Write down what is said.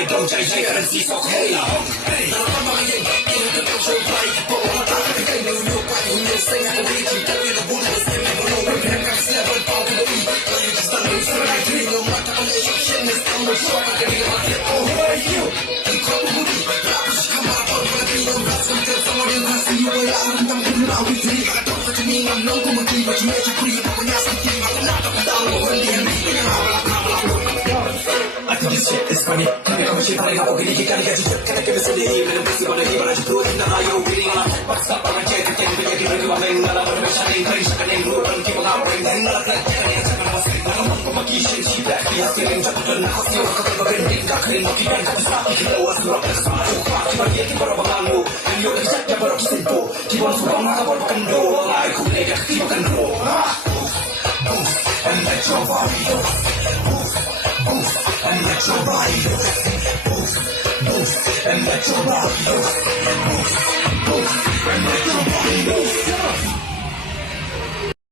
ไม่ต้องใจใช้กันสีสอกให้เราเราทำมาอย่างนี้ก็ต้องโชว์ไปบอกว่าตาไม่ได้เนื้ออยู่ไปหุ่นยังเซ็งอะไรที่จะมีระบุในเส้นไม่รู้ไม่เป็นการเสียบนปอกตัวอีเราอยู่ที่สถานีสลายที่เรามาทำอะไรชอบเช่นในสตอร์ชอบกันดีมาเที่ยวโอ้ยยูที่คนรู้ดีเราไม่ใช่มาปนกันที่เรารักกันสมัยนั้นสิ่งที่เราทำกันเราวิธีการต้องจะมีมันน้องกูมันดีว่าที่ไม่จะคุยกับคนยาสักทีมันน่าต้องดาวคนเดียวไม่ได้I think this shit is funny. Can't come shit funny. How can you get it? Can I give it to the evening? And this is what I hear. I just do it in the high. You're reading on. What's up? I'm a jet. Can't be getting rid of my man. I'm a shining. Can't shut the name. Run. Keep on out. Bring the hell out. I'm a key shit. She back. Yes, I'm in trouble. Now I'm a couple of ending. Got clean. Not even got to stop. You know what's wrong. It's not too far. Keep on getting more of a man. And you're exactly what I'm saying. Keep on from my work and do. I could make a keep on go. And let your body go. And let your body go. Move, and let your body go. Move, and